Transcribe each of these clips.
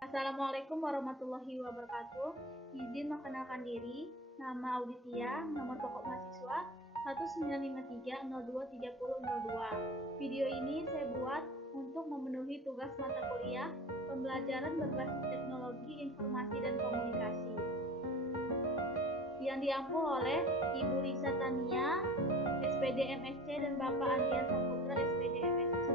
Assalamualaikum warahmatullahi wabarakatuh. Izin memperkenalkan diri, nama Auditia, nomor pokok mahasiswa 195302302. Video ini saya buat untuk memenuhi tugas mata kuliah pembelajaran berbasis teknologi informasi dan komunikasi yang diampu oleh Ibu Lisa Tania, SPD MSc, dan Bapak Andrian Saputra, SPD MSc.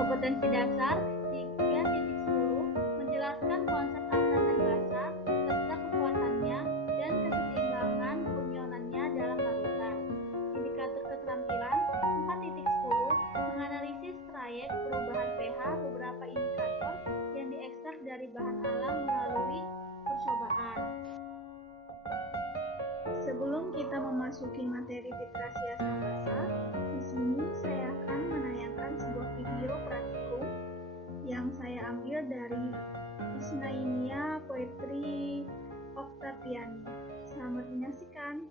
Kompetensi dasar 3.10 menjelaskan konsep asal dan bahasa serta kekuatannya dan keseimbangan penyonannya dalam larutan. Indikator keterampilan 4.10 menganalisis trayek perubahan pH beberapa indikator yang diekstrak dari bahan alam melalui percobaan. Sebelum kita memasuki materi literasi asal-bahasa, di sini saya akan menayangkan sebuah video praktikum yang saya ambil dari Isnainia Poetry Octaviani. Selamat menyaksikan.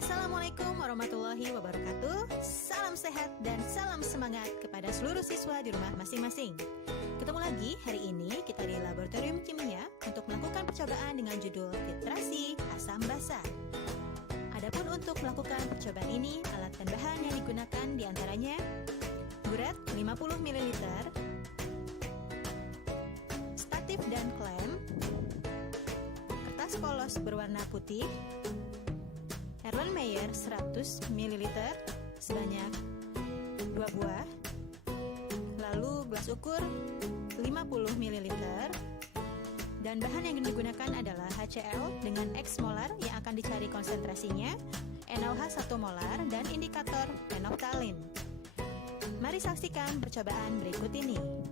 Assalamualaikum warahmatullahi wabarakatuh. Salam sehat dan salam semangat kepada seluruh siswa di rumah masing-masing. Ketemu lagi hari ini kita di Laboratorium Kimia untuk melakukan percobaan dengan judul Literasi Asam Basa. Adapun untuk melakukan percobaan ini, alat dan bahan yang digunakan diantaranya buret 50 ml, statif dan klem, kertas polos berwarna putih, Erlenmeyer 100 ml sebanyak 2 buah, lalu gelas ukur 50 ml, dan bahan yang digunakan adalah HCl dengan X molar yang akan dicari konsentrasinya, NaOH 1 molar, dan indikator penoftalin. Mari saksikan percobaan berikut ini.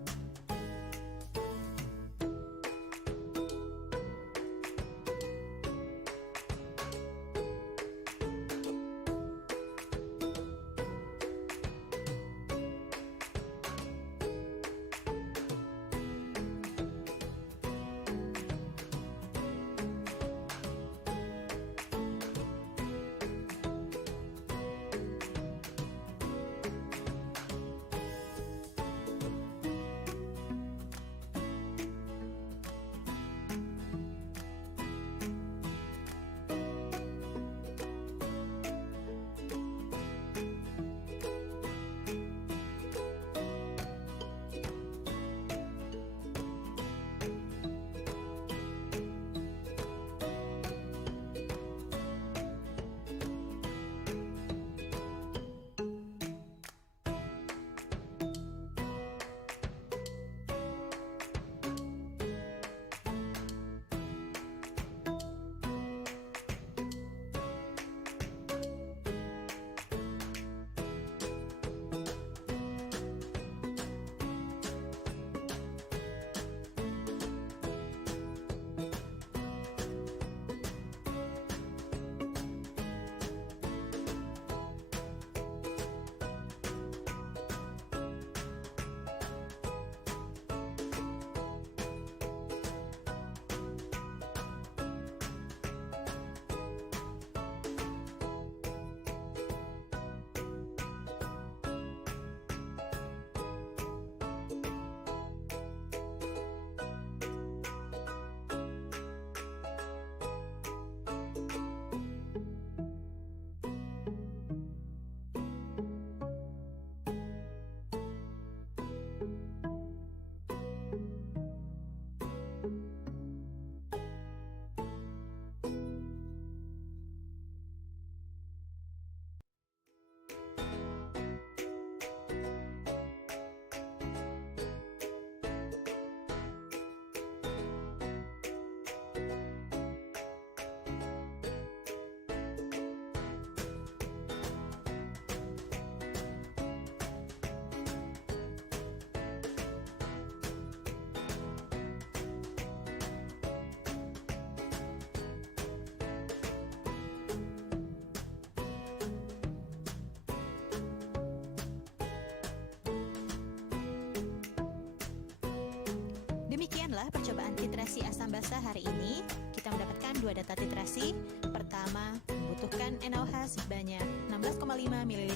Inilah percobaan titrasi asam basa hari ini. Kita mendapatkan 2 data titrasi. Pertama, membutuhkan NaOH sebanyak 16,5 ml.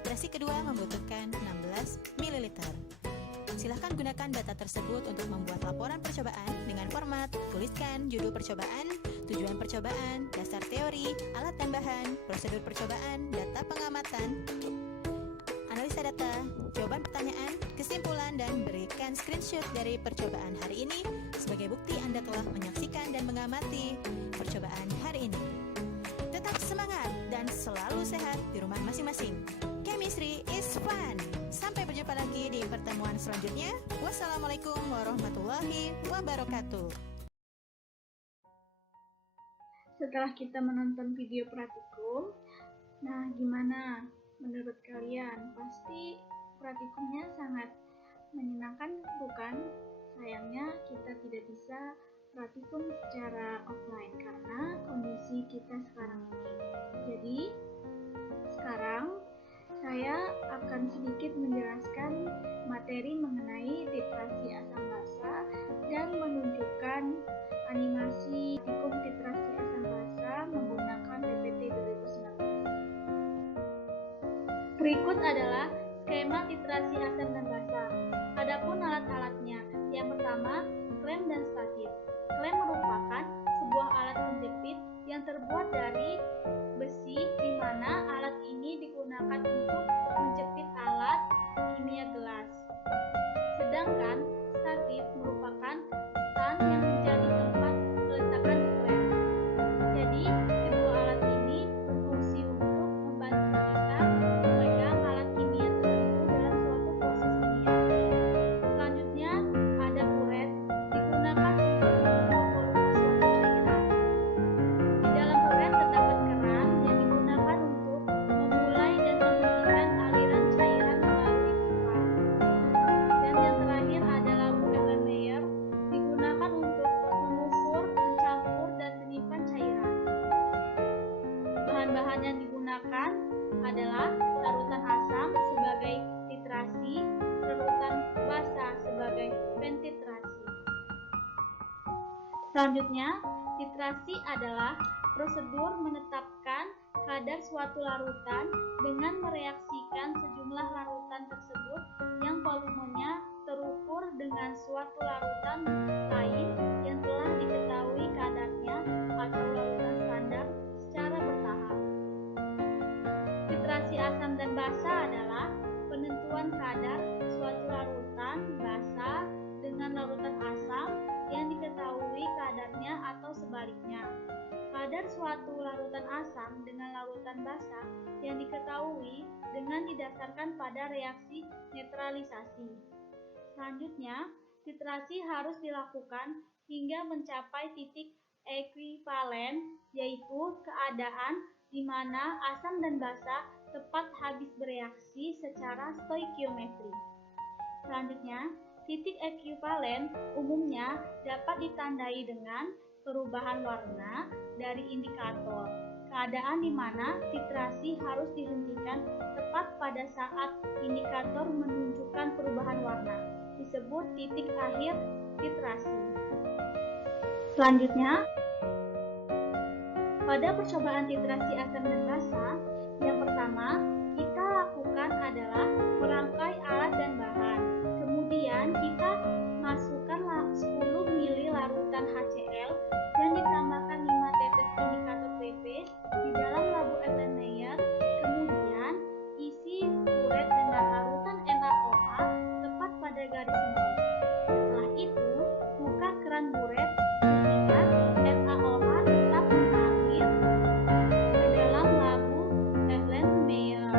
Titrasi kedua membutuhkan 16 ml. Silahkan gunakan data tersebut untuk membuat laporan percobaan dengan format tuliskan judul percobaan, tujuan percobaan, dasar teori, alat dan bahan, prosedur percobaan, data pengamatan, analisa data, jawaban pertanyaan, kesimpulan, dan berikan screenshot dari percobaan hari ini sebagai bukti Anda telah menyaksikan dan mengamati percobaan hari ini. Tetap semangat dan selalu sehat di rumah masing-masing. Chemistry is fun. Sampai berjumpa lagi di pertemuan selanjutnya. Wassalamualaikum warahmatullahi wabarakatuh. Setelah kita menonton video praktikum, nah gimana menurut kalian? Pasti praktikumnya sangat menyenangkan, bukan? Sayangnya kita tidak bisa praktikum secara offline karena kondisi kita sekarang ini. Jadi sekarang saya akan sedikit menjelaskan materi mengenai titrasi asam basa dan menunjukkan animasi praktikum titrasi asam basa menggunakan PPT 2019. Berikut adalah skema titrasi asam dan basa. Adapun alat-alatnya, yang pertama, klem dan statif. Klem merupakan sebuah alat penjepit yang terbuat dari besi, di mana alat ini digunakan untuk menjepit alat kimia gelas. Sedangkan statif merupakan stand yang menjadi tempat peletakan klem. Jadi, kedua alat ini berfungsi untuk membantu kita memegang alat kimia tertentu dalam suatu proses kimia. Selanjutnya, ada buret, digunakan untuk mengukur volume suatu cairan. Di dalam buret terdapat keran yang digunakan untuk memulai dan menghentikan aliran cairan melalui pipa. Dan yang terakhir ada lampu Erlenmeyer, digunakan untuk mengukur, mencampur, dan menyimpan cairan. Bahan-bahan yang digunakan adalah larutan asam sebagai titrasi, larutan basa sebagai pentitrasi. Selanjutnya, titrasi adalah prosedur menetapkan kadar suatu larutan dengan mereaksikan sejumlah larutan tersebut yang volumenya terukur dengan suatu larutan lain yang telah diketahui kadarnya atau larutan standar secara bertahap. Titrasi asam dan basa adalah penentuan kadar suatu larutan basa dengan larutan asam yang diketahui kadarnya atau sebaliknya. Kadar suatu larutan asam dengan larutan basa yang diketahui dengan didasarkan pada reaksi netralisasi. Selanjutnya, titrasi harus dilakukan hingga mencapai titik ekuivalen, yaitu keadaan di mana asam dan basa tepat habis bereaksi secara stoikiometri. Selanjutnya, titik ekuivalen umumnya dapat ditandai dengan perubahan warna dari indikator. Keadaan di mana titrasi harus dihentikan tepat pada saat indikator menunjukkan perubahan warna, disebut titik akhir titrasi. Selanjutnya, pada percobaan titrasi asam dan basa, yang pertama kita lakukan adalah merangkai alat dan bahan. Kemudian kita masukkan 10 ml larutan HCl dan ditambahkan 5 tetes indikator PP di dalam labu Erlenmeyer. Kemudian isi buret dengan larutan NaOH tepat pada garis nol. Setelah itu, buka keran buret sehingga NaOH tetap mengalir ke dalam labu Erlenmeyer.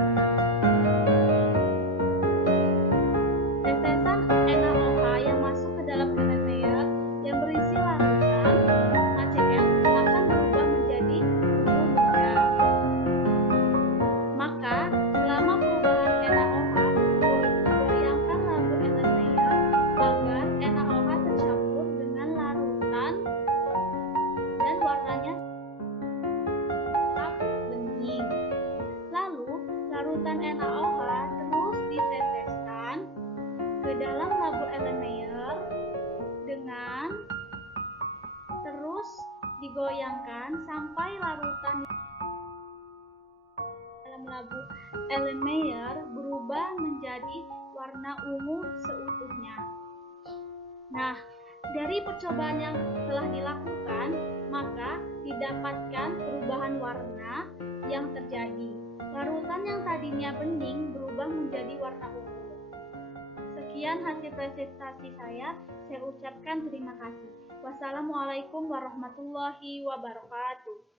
Digoyangkan sampai larutan dalam labu Erlenmeyer berubah menjadi warna ungu seutuhnya. Nah, dari percobaan yang telah dilakukan, maka didapatkan perubahan warna yang terjadi. Larutan yang tadinya bening berubah menjadi warna ungu. Sekian hasil presentasi saya ucapkan terima kasih. Wassalamualaikum warahmatullahi wabarakatuh.